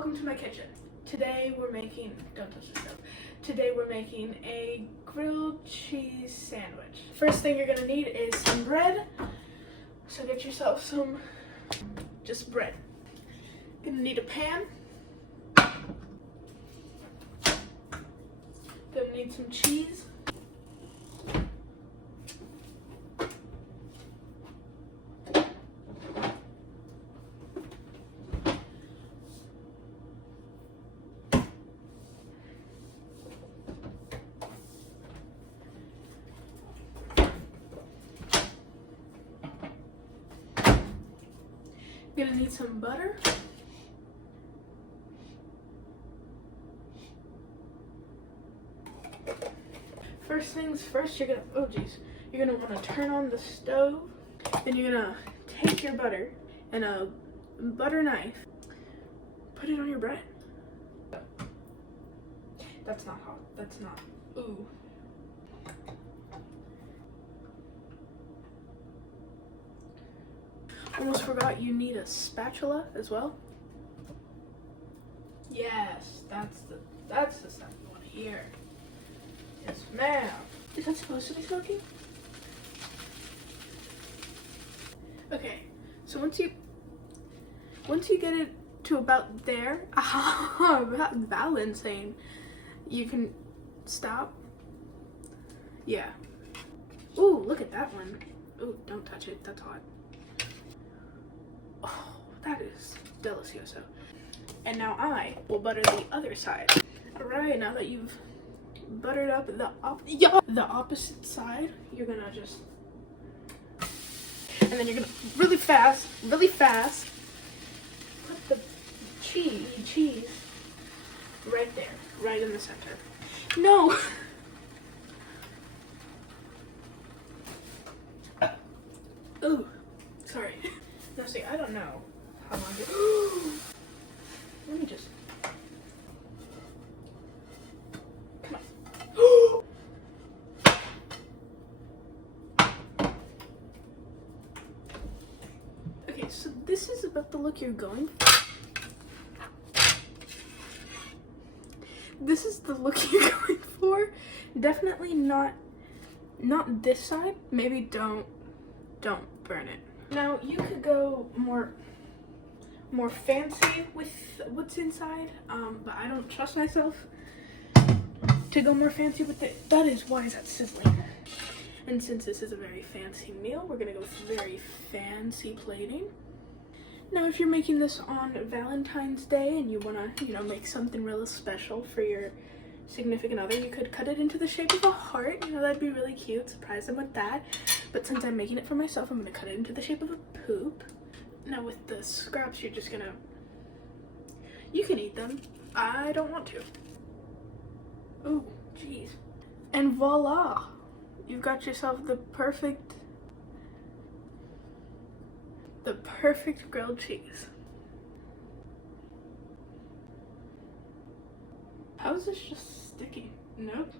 welcome to my kitchen. Today we're making, don't touch the stove. Today we're making a grilled cheese sandwich. First thing you're gonna need is some bread. So get yourself some, just bread. Gonna need a pan. Gonna need some cheese. Gonna need some butter. First things first, you're gonna want to turn on the stove. Then you're gonna take your butter and a butter knife, put it on your bread. That's not hot. That's not. Ooh. Almost forgot you need a spatula as well. Yes, that's the stuff you want to hear. Yes, ma'am. Is that supposed to be smoking? Okay, so once you get it to about there, about balancing, you can stop. Yeah. Ooh, look at that one. Ooh, don't touch it. That's hot. Oh, that is delicioso. And now I will butter the other side. Alright, now that you've buttered up the opposite side, you're gonna just, and then you're gonna really fast, put the cheese right there, right in the center. No! Ooh, sorry. Now see, I don't know how long it, let me just, come on. Okay, so this is about the look you're going for. This is the look you're going for. Definitely not this side. Maybe don't burn it. Now you could go more fancy with what's inside, but I don't trust myself to go more fancy with it. That is why it's sizzling. And since this is a very fancy meal, we're gonna go with very fancy plating. Now, if you're making this on Valentine's Day and you wanna, make something real special for your significant other, you could cut it into the shape of a heart. That'd be really cute. Surprise them with that. But since I'm making it for myself, I'm gonna cut it into the shape of a poop. Now with the scraps, you're just gonna, you can eat them. I don't want to. Ooh, jeez. And voila, you've got yourself the perfect grilled cheese. How is this just sticky? Nope.